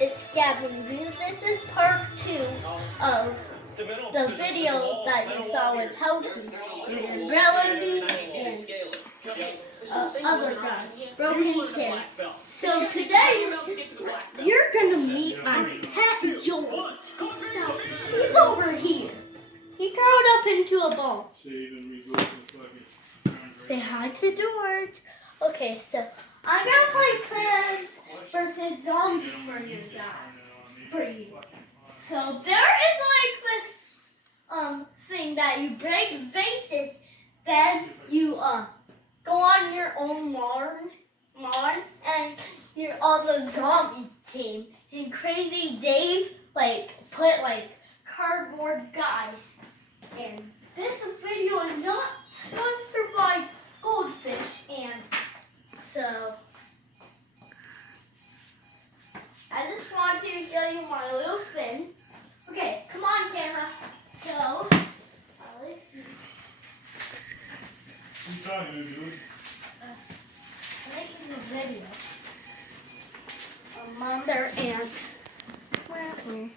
it's Gavin Reed. This is part 2 of the video that you saw with Healthy and Melody and other guy, Broken Kid. So today, you're gonna meet my pet Joel. Now, he's over here. He curled up into a ball. Say hi to George. Okay, so I'm gonna play Plants vs. Zombies for you guys. So there is like this thing that you break vases, then you go on your own lawn, and you're on the zombie team. And Crazy Dave put cardboard guys. And this video is not sponsored by Goldfish, and so I just want to show you my little spin. Okay, come on, camera. So let's see. What are you trying to do, dude? I'm making a video of Mother and where?